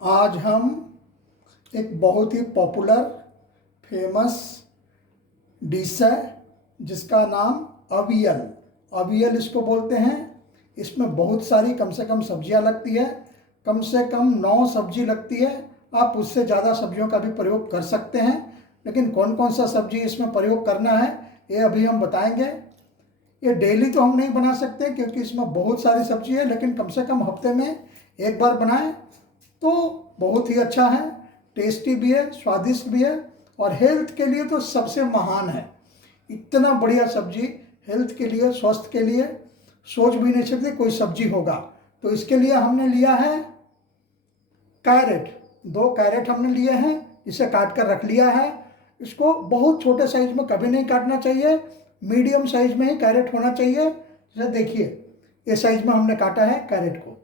आज हम एक बहुत ही पॉपुलर फेमस डिश है जिसका नाम अवियल अवियल इसको बोलते हैं। इसमें बहुत सारी कम से कम सब्जियां लगती है, कम से कम 9 सब्जी लगती है। आप उससे ज़्यादा सब्जियों का भी प्रयोग कर सकते हैं, लेकिन कौन कौन सा सब्जी इसमें प्रयोग करना है ये अभी हम बताएंगे। ये डेली तो हम नहीं बना सकते क्योंकि इसमें बहुत सारी सब्जी है, लेकिन कम से कम हफ्ते में एक बार बनाएं तो बहुत ही अच्छा है, टेस्टी भी है, स्वादिष्ट भी है और हेल्थ के लिए तो सबसे महान है। इतना बढ़िया सब्जी हेल्थ के लिए, स्वास्थ्य के लिए सोच भी नहीं सकते कोई सब्जी होगा। तो इसके लिए हमने लिया है कैरेट। 2 कैरेट हमने लिए हैं, इसे काट कर रख लिया है। इसको बहुत छोटे साइज में कभी नहीं काटना चाहिए, मीडियम साइज में ही कैरेट होना चाहिए। जैसे देखिए ये साइज में हमने काटा है कैरेट को।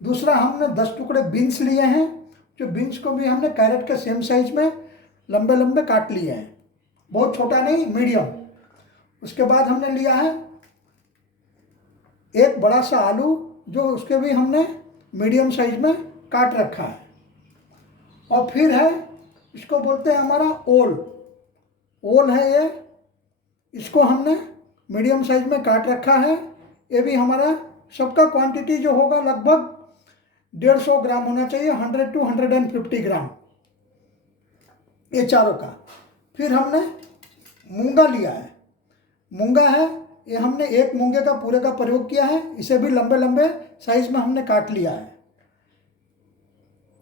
दूसरा हमने 10 टुकड़े बीन्स लिए हैं, जो बीन्स को भी हमने कैरेट के सेम साइज में लंबे लंबे काट लिए हैं, बहुत छोटा नहीं, मीडियम। उसके बाद हमने लिया है एक बड़ा सा आलू, जो उसके भी हमने मीडियम साइज में काट रखा है। और फिर है, इसको बोलते हैं हमारा ओल। ओल है ये, इसको हमने मीडियम साइज में काट रखा है। ये भी हमारा सबका क्वांटिटी जो होगा लगभग 150 ग्राम होना चाहिए, 100 to 150 ग्राम ये चारों का। फिर हमने मूंगा लिया है। मूंगा है ये, हमने एक मूंगे का पूरे का प्रयोग किया है, इसे भी लंबे लंबे साइज में हमने काट लिया है।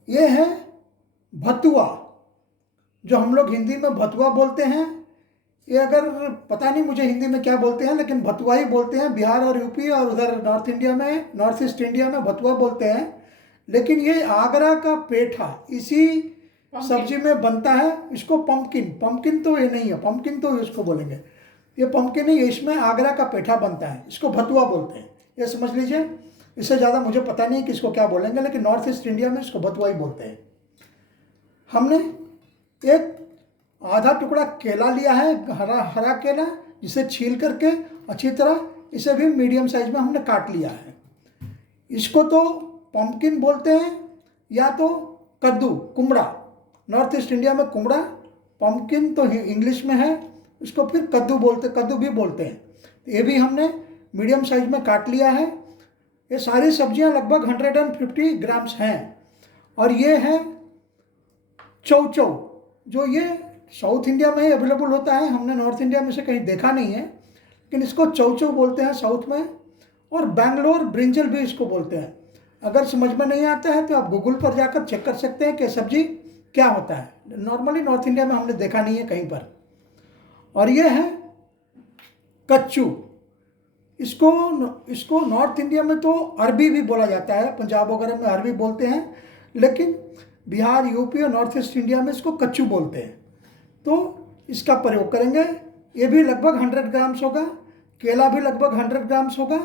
ये है भतुआ, जो हम लोग हिंदी में भतुआ बोलते हैं। ये अगर पता नहीं मुझे हिंदी में क्या बोलते हैं, लेकिन भतुआ ही बोलते हैं। बिहार और यूपी और उधर नॉर्थ इंडिया में, नॉर्थ ईस्ट इंडिया में भतुआ बोलते हैं। लेकिन ये आगरा का पेठा इसी सब्जी में बनता है। इसको पंपकिन तो ये नहीं है, पंपकिन तो इसको बोलेंगे, ये पंपकिन नहीं है, इसमें आगरा का पेठा बनता है, इसको भतुआ बोलते हैं। ये समझ लीजिए, इससे ज़्यादा मुझे पता नहीं कि इसको क्या बोलेंगे, लेकिन नॉर्थ ईस्ट इंडिया में इसको भतुआ ही बोलते हैं। हमने एक आधा टुकड़ा केला लिया है, हरा केला, जिसे छील करके अच्छी तरह इसे भी मीडियम साइज में हमने काट लिया है। इसको तो पंपकिन बोलते हैं या तो कद्दू, कुमड़ा। नॉर्थ ईस्ट इंडिया में कुमड़ा, पंपकिन तो इंग्लिश में है, इसको फिर कद्दू भी बोलते हैं। ये भी हमने मीडियम साइज में काट लिया है। ये सारी सब्जियां लगभग 150 ग्राम्स हैं। और ये है चौचौ, जो ये साउथ इंडिया में ही अवेलेबल होता है, हमने नॉर्थ इंडिया में से कहीं देखा नहीं है, लेकिन इसको चौचौ बोलते हैं साउथ में। और बैंगलोर ब्रिंजल भी इसको बोलते हैं। अगर समझ में नहीं आता है तो आप गूगल पर जाकर चेक कर सकते हैं कि सब्जी क्या होता है। नॉर्मली नॉर्थ इंडिया में हमने देखा नहीं है कहीं पर। और ये है कच्चू। इसको नॉर्थ इंडिया में तो अरबी भी बोला जाता है, पंजाब वगैरह में अरबी बोलते हैं, लेकिन बिहार, यूपी और नॉर्थ ईस्ट इंडिया में इसको कच्चू बोलते हैं। तो इसका प्रयोग करेंगे। ये भी लगभग 100 ग्राम्स होगा, केला भी लगभग 100 ग्राम्स होगा।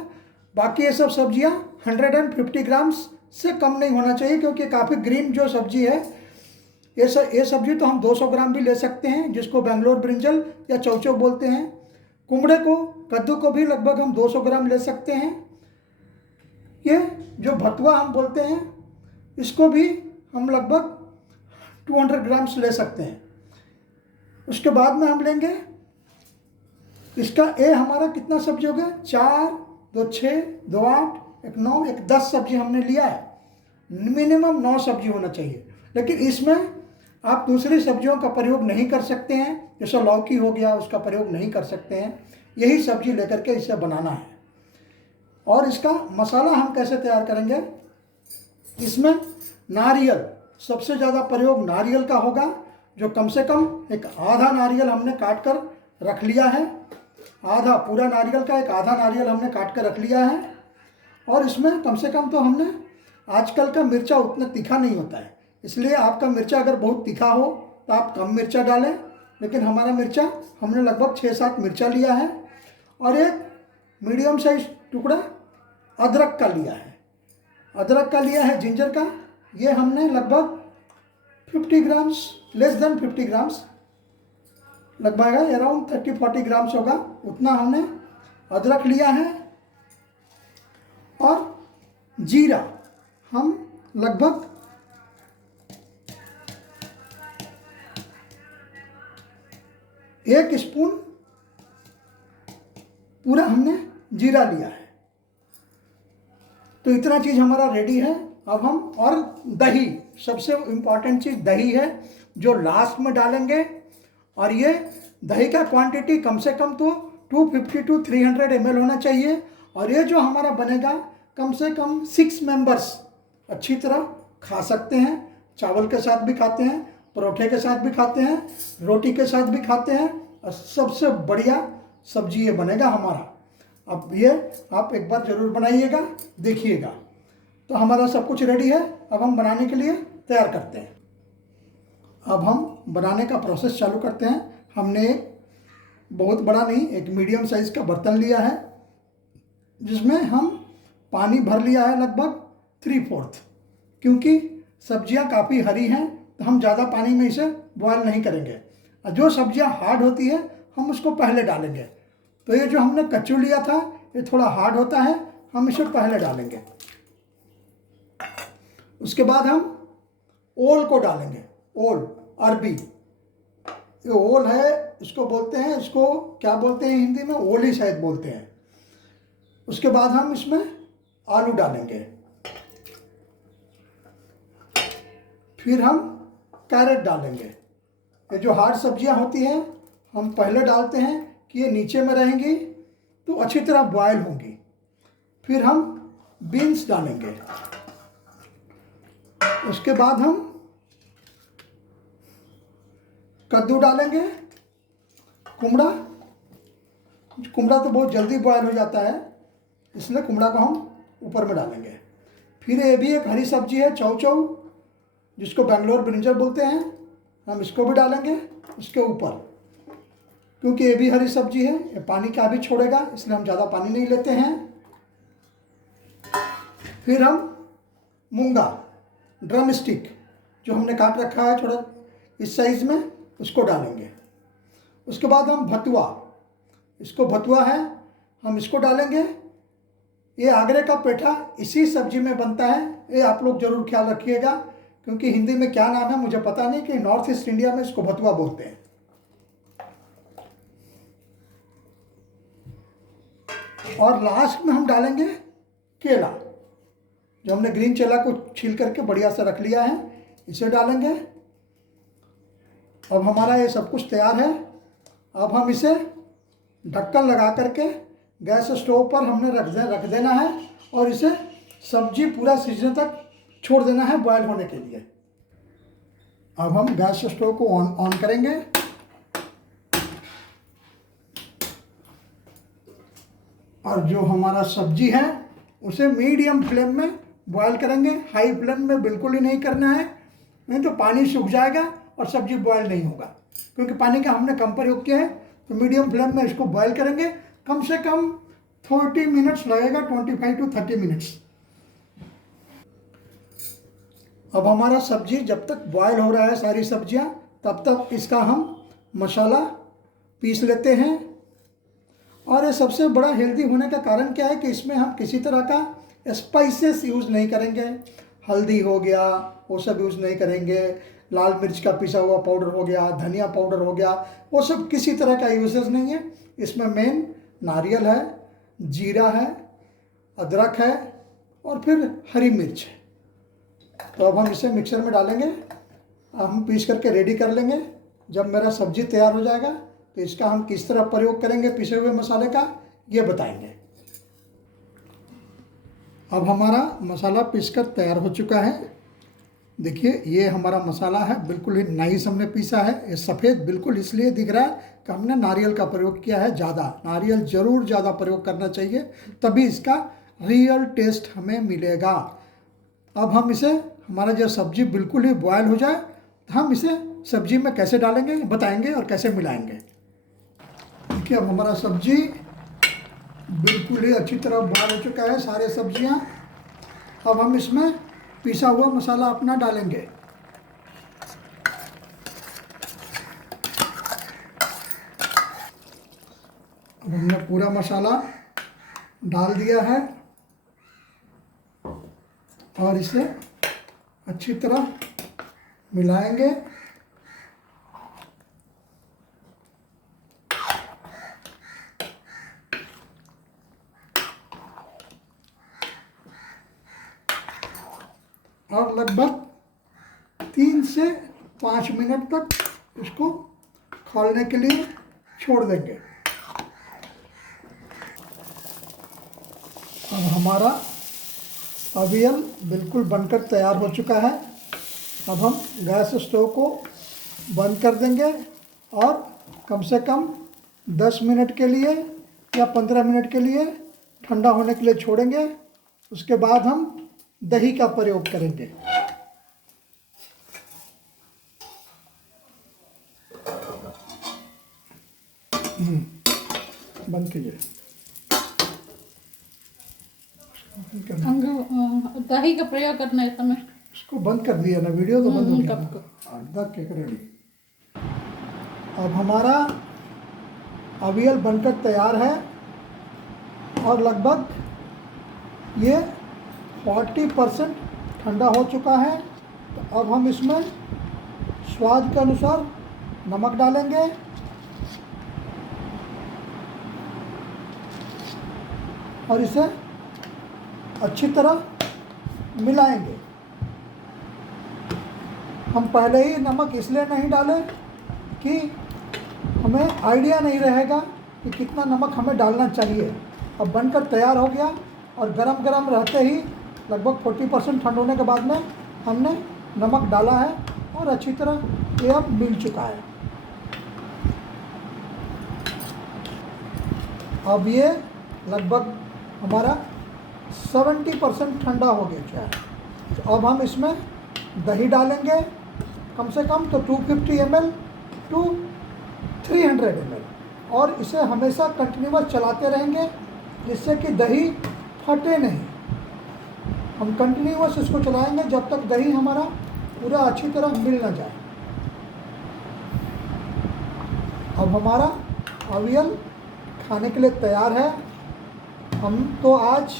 बाकी ये सब सब्जियां 150 ग्राम्स से कम नहीं होना चाहिए, क्योंकि काफ़ी ग्रीन जो सब्जी है, ये सब्जी तो हम 200 ग्राम भी ले सकते हैं, जिसको बैंगलोर ब्रिंजल या चौचौ बोलते हैं। कुमड़े को, कद्दू को भी लगभग हम 200 ग्राम ले सकते हैं। ये जो भतुआ हम बोलते हैं, इसको भी हम लगभग 200 ग्राम्स ले सकते हैं। उसके बाद में हम लेंगे इसका, ये हमारा कितना सब्जी हो गया, 4, 2, 6, 2, 8, 1, 9, 1, 10 सब्जी हमने लिया है। मिनिमम 9 सब्जी होना चाहिए, लेकिन इसमें आप दूसरी सब्जियों का प्रयोग नहीं कर सकते हैं, जैसे लौकी हो गया, उसका प्रयोग नहीं कर सकते हैं। यही सब्जी लेकर के इसे बनाना है। और इसका मसाला हम कैसे तैयार करेंगे, इसमें नारियल, सबसे ज़्यादा प्रयोग नारियल का होगा, जो कम से कम एक आधा नारियल हमने काट कर रख लिया है। आधा, पूरा नारियल का एक आधा नारियल हमने काट कर रख लिया है। और इसमें कम से कम तो हमने, आजकल का मिर्चा उतना तीखा नहीं होता है, इसलिए आपका मिर्चा अगर बहुत तीखा हो तो आप कम मिर्चा डालें, लेकिन हमारा मिर्चा हमने लगभग 6-7 मिर्चा लिया है। और एक मीडियम साइज टुकड़ा अदरक का लिया है। अदरक का लिया है, जिंजर का, ये हमने लगभग 50 ग्राम्स, लेस देन 50 ग्राम्स, लगभग अराउंड 30-40 ग्राम्स होगा, उतना हमने अदरक लिया है। और जीरा हम लगभग 1 स्पून पूरा हमने जीरा लिया है। तो इतना चीज़ हमारा रेडी है। अब हम, और दही, सबसे इम्पॉर्टेंट चीज़ दही है जो लास्ट में डालेंगे। और ये दही का क्वांटिटी कम से कम तो 250 to 300 ml होना चाहिए। और ये जो हमारा बनेगा कम से कम 6 मेंबर्स अच्छी तरह खा सकते हैं। चावल के साथ भी खाते हैं, परोठे के साथ भी खाते हैं, रोटी के साथ भी खाते हैं, और सबसे बढ़िया सब्जी ये बनेगा हमारा। अब ये आप एक बार ज़रूर बनाइएगा, देखिएगा। तो हमारा सब कुछ रेडी है। अब हम बनाने के लिए तैयार करते हैं। अब हम बनाने का प्रोसेस चालू करते हैं। हमने एक बहुत बड़ा नहीं, एक मीडियम साइज़ का बर्तन लिया है, जिसमें हम पानी भर लिया है लगभग 3/4, क्योंकि सब्जियां काफ़ी हरी हैं तो हम ज़्यादा पानी में इसे बॉयल नहीं करेंगे। और जो सब्जियां हार्ड होती है हम उसको पहले डालेंगे। तो ये जो हमने कच्चू लिया था ये थोड़ा हार्ड होता है, हम इसे पहले डालेंगे। उसके बाद हम ओल को डालेंगे। ओल, अरबी, ये ओल है, इसको बोलते हैं, इसको क्या बोलते हैं हिंदी में, ओल ही शायद बोलते हैं। उसके बाद हम इसमें आलू डालेंगे। फिर हम कैरेट डालेंगे। ये जो हार्ड सब्जियां होती हैं हम पहले डालते हैं कि ये नीचे में रहेंगी तो अच्छी तरह बॉयल होंगी। फिर हम बीन्स डालेंगे। उसके बाद हम कद्दू डालेंगे। कुमड़ा तो बहुत जल्दी बॉयल हो जाता है, इसलिए कुमड़ा को हम ऊपर में डालेंगे। फिर ये भी एक हरी सब्जी है, चौचौ, जिसको बेंगलोर ब्रिंजल बोलते हैं, हम इसको भी डालेंगे इसके ऊपर, क्योंकि ये भी हरी सब्जी है, ये पानी का भी छोड़ेगा, इसलिए हम ज़्यादा पानी नहीं लेते हैं। फिर हम मूंगा, ड्रम स्टिक, जो हमने काट रखा है थोड़ा इस साइज़ में, उसको डालेंगे। उसके बाद हम भतुआ, इसको भतुआ है, हम इसको डालेंगे। ये आगरे का पेठा इसी सब्जी में बनता है, ये आप लोग ज़रूर ख्याल रखिएगा, क्योंकि हिंदी में क्या नाम है मुझे पता नहीं, कि नॉर्थ ईस्ट इंडिया में इसको भतुआ बोलते हैं। और लास्ट में हम डालेंगे केला, जो हमने ग्रीन केला को छील करके बढ़िया से रख लिया है, इसे डालेंगे। अब हमारा ये सब कुछ तैयार है। अब हम इसे ढक्कन लगा करके गैस स्टोव पर हमने रख देना है, और इसे सब्जी पूरा सीजने तक छोड़ देना है बॉयल होने के लिए। अब हम गैस स्टोव को ऑन करेंगे। और जो हमारा सब्जी है उसे मीडियम फ्लेम में बॉयल करेंगे, हाई फ्लेम में बिल्कुल ही नहीं करना है, नहीं तो पानी सूख जाएगा और सब्जी बॉयल नहीं होगा। क्योंकि पानी का हमने कम प्रयोग किया है, तो मीडियम फ्लेम में इसको बॉयल करेंगे। कम से कम 30 मिनट्स लगेगा, 25 to 30 मिनट्स। अब हमारा सब्जी जब तक बॉयल हो रहा है सारी सब्जियां, तब तक इसका हम मसाला पीस लेते हैं। और ये सबसे बड़ा हेल्दी होने का कारण क्या है कि इसमें हम किसी तरह का स्पाइसेस यूज़ नहीं करेंगे। हल्दी हो गया वो सब यूज़ नहीं करेंगे, लाल मिर्च का पिसा हुआ पाउडर हो गया, धनिया पाउडर हो गया, वो सब किसी तरह का यूजेस नहीं है। इसमें मेन नारियल है, जीरा है, अदरक है, और फिर हरी मिर्च है। तो अब हम इसे मिक्सर में डालेंगे, हम पीस करके रेडी कर लेंगे। जब मेरा सब्जी तैयार हो जाएगा तो इसका हम किस तरह प्रयोग करेंगे पिसे हुए मसाले का, ये बताएंगे। अब हमारा मसाला पीसकर तैयार हो चुका है। देखिए ये हमारा मसाला है, बिल्कुल ही नाइस हमने पीसा है। ये सफ़ेद बिल्कुल इसलिए दिख रहा है कि हमने नारियल का प्रयोग किया है ज़्यादा। नारियल ज़रूर ज़्यादा प्रयोग करना चाहिए, तभी इसका रियल टेस्ट हमें मिलेगा। अब हम इसे, हमारा जब सब्जी बिल्कुल ही बॉयल हो जाए तो हम इसे सब्जी में कैसे डालेंगे बताएंगे और कैसे मिलाएंगे। देखिए अब हमारा सब्जी बिल्कुल ही अच्छी तरह बॉयल हो चुका है सारे सब्जियां। अब हम इसमें पिसा हुआ मसाला अपना डालेंगे। अब हमने पूरा मसाला डाल दिया है और इसे अच्छी तरह मिलाएंगे। और लगभग 3 से 5 मिनट तक इसको खौलने के लिए छोड़ देंगे। अब हमारा अवियल बिल्कुल बनकर तैयार हो चुका है। अब हम गैस स्टोव को बंद कर देंगे और कम से कम 10 मिनट के लिए या 15 मिनट के लिए ठंडा होने के लिए छोड़ेंगे। उसके बाद हम दही का प्रयोग करेंगे। बंद कीजिए। दही का प्रयोग करने का समय इसको बंद कर दिया ना, वीडियो तो बंद हो गया। Cake ready. अब हमारा अवियल बनकर तैयार है और लगभग ये 40% ठंडा हो चुका है। तो अब हम इसमें स्वाद के अनुसार नमक डालेंगे और इसे अच्छी तरह मिलाएंगे। हम पहले ही नमक इसलिए नहीं डाले कि हमें आइडिया नहीं रहेगा कि कितना नमक हमें डालना चाहिए। अब बनकर तैयार हो गया और गरम गरम रहते ही लगभग 40% ठंड होने के बाद में हमने नमक डाला है और अच्छी तरह ये अब मिल चुका है। अब ये लगभग हमारा 70% ठंडा हो गया है। तो अब हम इसमें दही डालेंगे, कम से कम तो 250 ml टू 300 ml, और इसे हमेशा कंटिन्यूअस चलाते रहेंगे जिससे कि दही फटे नहीं। हम कंटिन्यूअस इसको चलाएंगे जब तक दही हमारा पूरा अच्छी तरह मिल ना जाए। अब हमारा अवियल खाने के लिए तैयार है। हम तो आज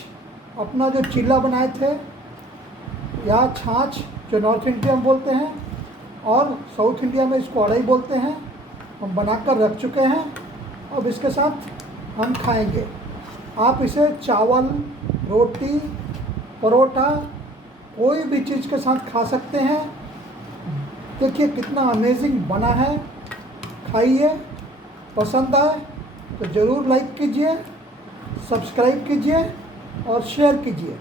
अपना जो चिल्ला बनाए थे या छाछ, जो नॉर्थ इंडिया में बोलते हैं और साउथ इंडिया में इसको अड़ई बोलते हैं, हम बनाकर रख चुके हैं। अब इसके साथ हम खाएंगे। आप इसे चावल, रोटी, परोठा, कोई भी चीज़ के साथ खा सकते हैं। देखिए कितना अमेजिंग बना है। खाइए, पसंद आए तो ज़रूर लाइक कीजिए, सब्सक्राइब कीजिए और शेयर कीजिए।